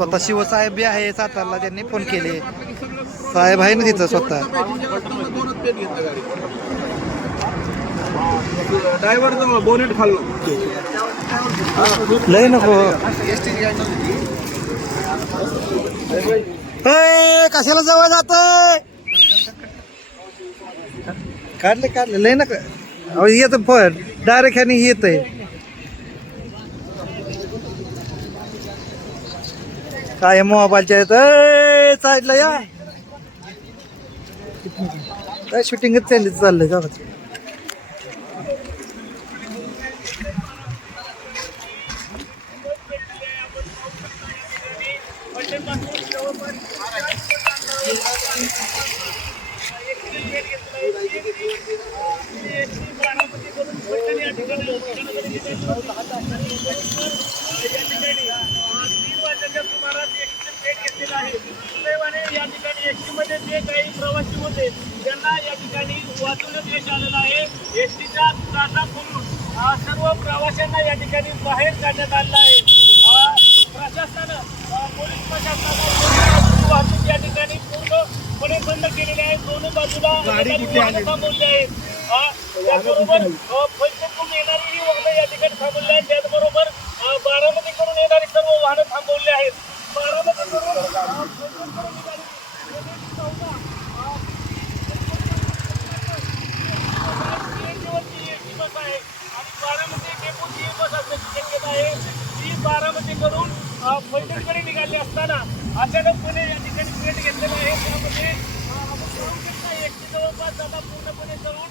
स्वतः शिवसाहेब बी आहे सातारला, त्यांनी फोन केले. साहेब आहे ना तिथं स्वतः. ड्रायव्हर बोनेट खाल्लं लय नको कशाला जवळ जात. काढले लय नका. अहो येत पण डायरेक्ट ह्याने येत आहे. काय मोबाईलच्या येत साईडला या. काय शूटिंगच चाललंय जाऊ. या ठिकाणी एसटीमध्ये जे काही प्रवासी होते त्यांना या ठिकाणी वाचवण्यात यश आलेलं आहे. एसटीच्या काटा खोलून सर्व प्रवाशांना या ठिकाणी बाहेर काढण्यात आलेलं आहे. प्रशासनानं पोलीस प्रशासनानं वाहतूक या ठिकाणी पूर्णपणे बंद केलेली आहे. दोन्ही बाजूला वाहनं थांबवली आहेत. त्याचबरोबर फलटणकडून येणारी ही वाहनं या ठिकाणी थांबवली आहेत. त्याचबरोबर बारामतीकडून येणारी सर्व वाहनं थांबवली आहेत. बारामतीकडून फलटणकडे निघाली असताना अचानकपणे या ठिकाणी ब्रेक घेतलेला आहे. त्यामध्ये एसटी जवळपास आता पूर्णपणे जाऊन